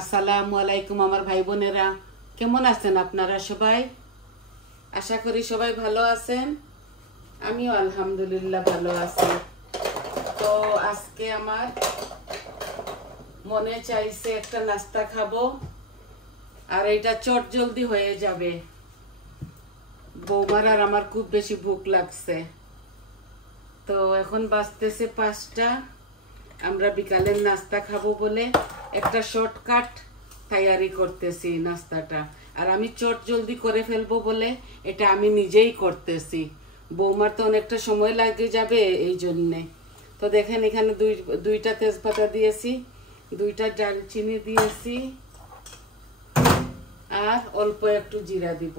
আসসালামু আলাইকুম আমার ভাই বোনেরা, কেমন আছেন আপনারা সবাই? আশা করি সবাই ভালো আছেন। আমিও আলহামদুলিল্লাহ ভালো আছি। তো আজকে আমার মনে চাইছে একটা নাস্তা খাবো, আর এটা চট জলদি হয়ে যাবে। বৌমার আর আমার খুব বেশি ভুক লাগছে। তো এখন বাজতেছে 5টা। আমরা বিকালের নাস্তা খাবো বলে একটা শর্টকাট তৈরি করতেছি নাস্তাটা, আর আমি চট জলদি করে ফেলবো বলে এটা আমি নিজেই করতেছি। বৌমার তো অনেকটা সময় লাগে যাবে এই জন্যে। তো দেখেন এখানে দুইটা তেজপাতা দিয়েছি, 2টা দারচিনি দিয়েছি, আর অল্প একটু জিরা দিব।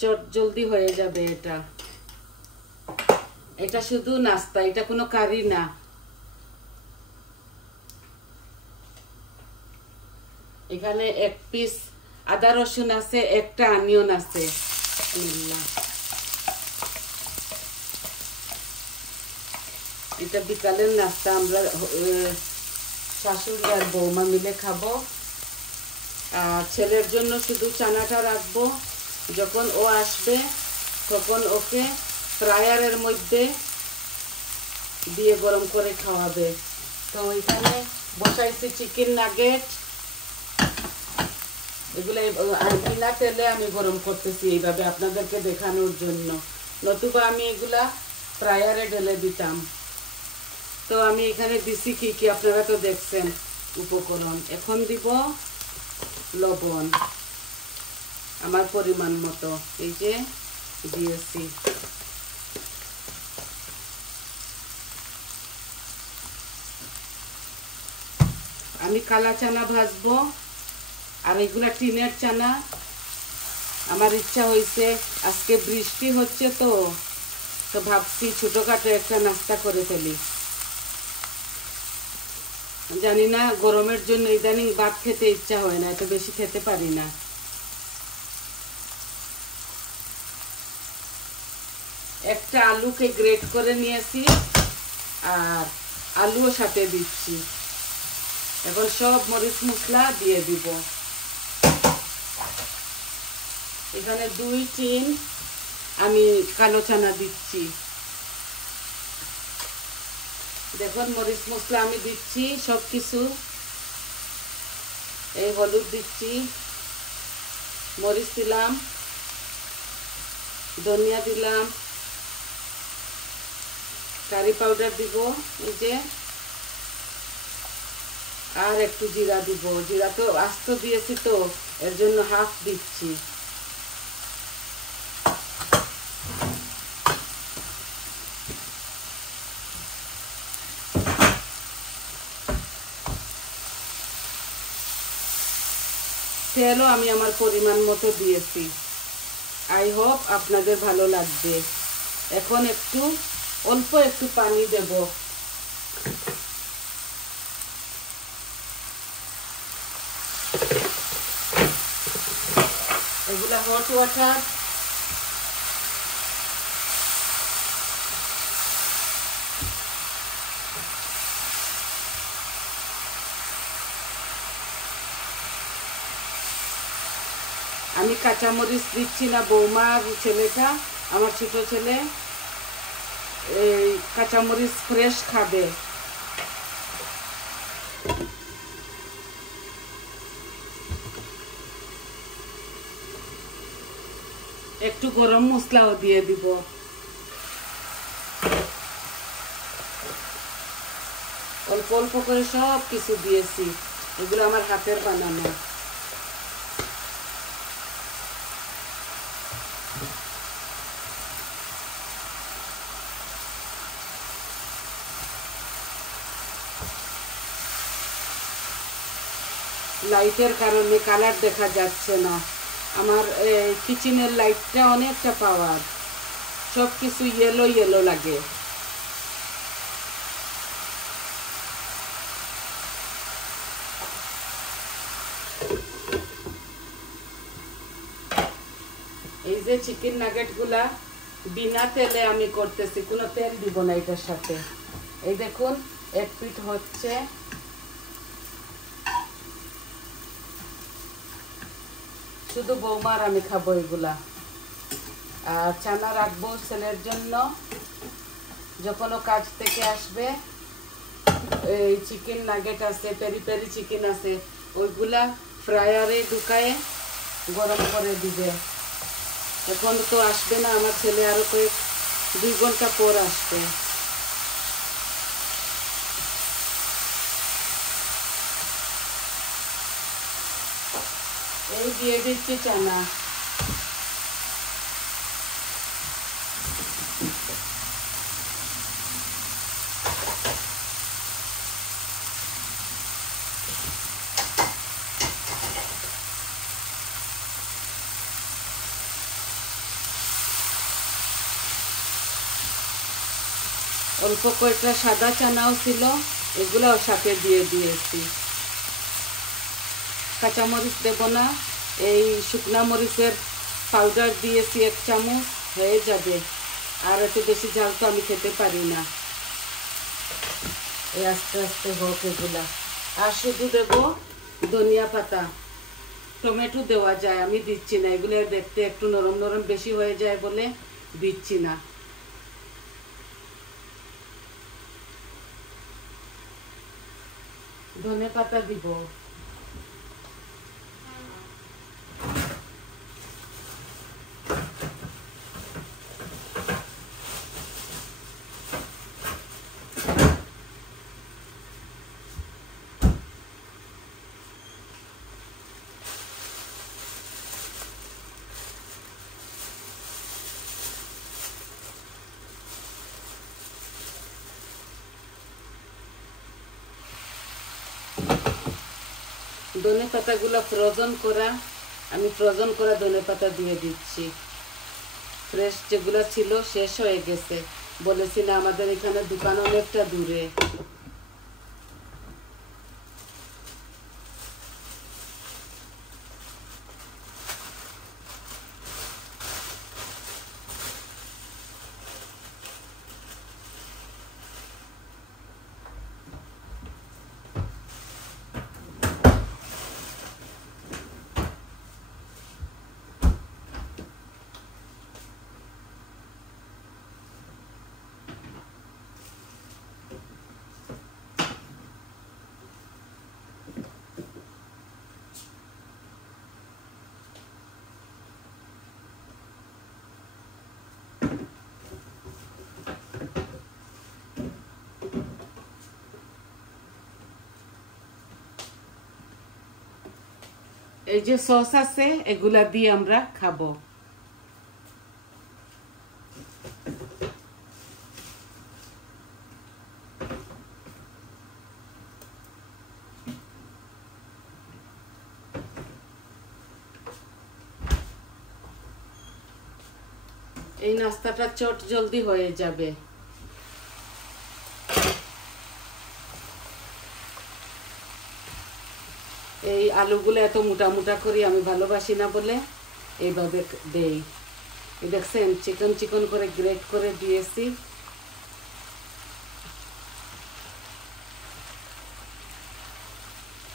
চট জলদি হয়ে যাবে এটা। এটা শুধু নাস্তা, এটা কোনো কারি না। এখানে 1 পিস আদা রসুন আছে, একটা অনিয়ন আছে। এটা বিকালের নাস্তা, আমরা শাশুড়ি আর বৌমা মিলে খাবো। আর ছেলের জন্য শুধু চানাটা রাখবো, যখন ও আসবে তখন ওকে ফ্রায়ারের মধ্যে দিয়ে গরম করে খাওয়াবে। তো এখানে বসাইছি চিকেন নাগেট, এগুলো বিনা তেলে আমি গরম করতেছি এইভাবে আপনাদেরকে দেখানোর জন্য, নতুবা আমি এগুলা ফ্রায়ারে ঢেলে দিতাম। তো আমি এখানে দিছি কি কি আপনারা তো দেখছেন উপকরণ। এখন দিব লবণ আমার পরিমাণ মতো, এই যে দিয়েছি। আমি কালা চানা ভাজবো, আর এগুলা টিনের চানা। আমার ইচ্ছা হয়েছে আজকে বৃষ্টি হচ্ছে, তো ভাবছি ছোটখাটো একটা নাস্তা করে ফেলি। জানি না, গরমের জন্য ইদানিং ভাত খেতে ইচ্ছা হয় না, এত বেশি খেতে পারি না। একটা আলুকে গ্রেট করে নিয়েছি, আর আলুও সাথে দিচ্ছি। এখন সব মরিচ মশলা দিয়ে দিব। এখানে 2 টিন আমি কালো চানা দিচ্ছি। দেখুন মরিচ মশলা আমি দিচ্ছি সব কিছু। এই হলুদ দিচ্ছি, মরিচ দিলাম, ধনিয়া দিলাম, কারি পাউডার দিব এই যে, আর একটু জিরা দিব। জিরা তো আস্ত দিয়েছি, তো এর জন্য হাফ দিচ্ছি। তেলও আমি আমার পরিমাণ মতো দিয়েছি। আই হোপ আপনাদের ভালো লাগবে। এখন অল্প একটু পানি দেব। এগুলা হট ওয়াটার। আমি কাঁচামরিচ দিচ্ছি না, বৌমার ছেলেটা, আমার ছোট ছেলে এই কাঁচামরিচ ফ্রেশ খাবে। একটু গরম মশলাও দিয়ে দিব। অল্প অল্প করে সব কিছু দিয়েছি, এগুলো আমার হাতের বানানো। লাইটের কারণে কালার দেখা যাচ্ছে না। আমার কিচেনের লাইটটা অনেকটা পাওয়ার, সব কিছু ইয়েলো ইয়েলো লাগে। এই যে চিকেন নাগেট গুলা বিনা তেলে আমি করতেছি, কোনো তেল দিব না এটার সাথে। এই দেখুন এক পিঠ হচ্ছে, শুধু বৌমার আমি খাবো এগুলা। আর চানা রাখবো ছেলের জন্য, যখন ও কাজ থেকে আসবে। এই চিকেন নাগেট আছে, পেরি পেরি চিকেন আছে, ওইগুলা ফ্রায়ারে ঢুকায়ে গরম করে দিবে। এখন তো আসবে না আমার ছেলে, আরো 2 ঘন্টা পর আসবে। এই দিয়ে দিচ্ছি চানা। অল্প কয়েকটা সাদা চানাও ছিল, এগুলাও সাথে দিয়ে দিয়েছি। কাঁচামরিচ দেব না, এই শুকনা মরিচের পাউডার দিয়েছি 1 চামচ, হয়ে যাবে। আর একটু বেশি ঝাল তো আমি খেতে পারি না। এই আস্তে আস্তে হোক এগুলা। আর শুধু দেব ধনিয়া পাতা, টমেটো দেওয়া যায়, আমি দিচ্ছি না। এগুলো দেখতে একটু নরম নরম বেশি হয়ে যায় বলে দিচ্ছি না। ধনে পাতা দিব। ধনে পাতাগুলো ফ্রোজেন করা, আমি ফ্রোজেন করা ধনে পাতা দিয়ে দিচ্ছি। ফ্রেশ যেগুলো ছিল শেষ হয়ে গেছে, বলেছি না আমাদের এখানে দোকান অনেকটা দূরে। এই যে সস আছে, এগুলা দিয়ে আমরা খাবো। এই নাস্তাটা চট জলদি হয়ে যাবে। এই আলুগুলো এত মোটা মোটা করি আমি ভালোবাসি না বলে এইভাবে দেই। দেখছেন চিকন চিকন করে গ্রেট করে দিয়েছি।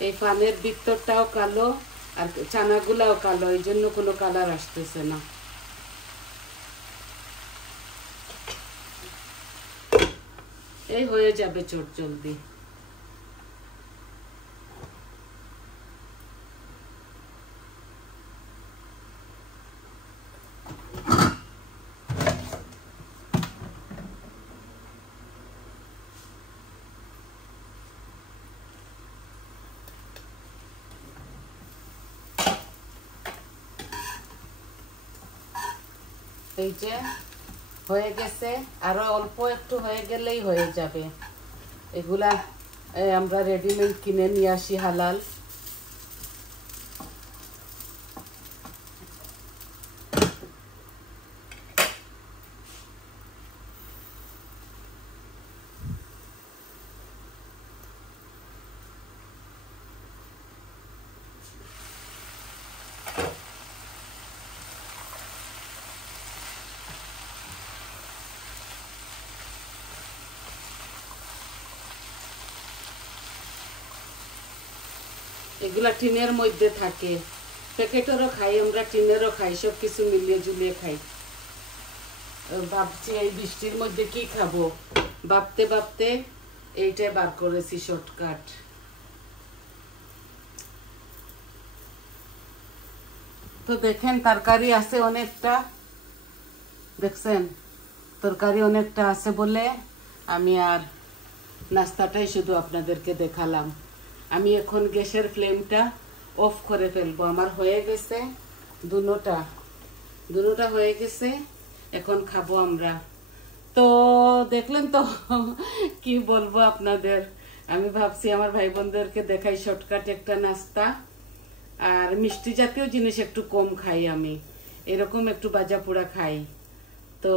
এই পানের ভিতরটাও কালো আর চানাগুলাও কালো, এই জন্য কোনো কালার আসতেছে না। এই হয়ে যাবে চট জলদি। এই যে হয়ে গেছে, আরো অল্প একটু হয়ে গেলেই হয়ে যাবে। এগুলা আমরা রেডিমেড কিনে নিয়ে আসি, হালাল। এগুলা টিনের মধ্যে থাকে, প্যাকেটেরও খাই আমরা, টিনেরও খাই, সব কিছু মিলিয়ে ঝুলিয়ে খাই। ভাবছি এই বৃষ্টির মধ্যে কি খাবো, ভাবতে ভাবতে এইটাই বার করেছি শর্টকাট। তো দেখেন তরকারি আছে অনেকটা, দেখছেন তরকারি অনেকটা আছে বলে আমি আর নাস্তাটাই শুধু আপনাদেরকে দেখালাম। আমি এখন গ্যাসের ফ্লেমটা অফ করে ফেলবো। আমার হয়ে গেছে দুটোটা হয়ে গেছে, এখন খাবো আমরা। তো দেখলেন তো কি বলবো আপনাদের, আমি ভাবছি আমার ভাই বোনদেরকে দেখাই শর্টকাট একটা নাস্তা। আর মিষ্টি জাতীয় জিনিস একটু কম খাই আমি, এরকম একটু ভাজা পোড়া খাই। তো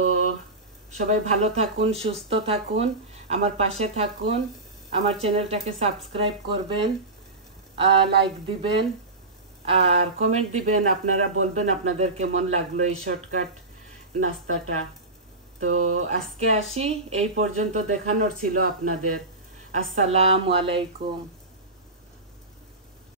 সবাই ভালো থাকুন, সুস্থ থাকুন, আমার পাশে থাকুন, আমার চ্যানেলটাকে সাবস্ক্রাইব করবেন, লাইক দিবেন আর কমেন্ট দিবেন। আপনারা বলবেন আপনাদের কেমন লাগলো এই শর্টকাট নাস্তাটা। তো আজকে আসি, এই পর্যন্ত দেখানোর ছিল আপনাদের। আসসালামু আলাইকুম।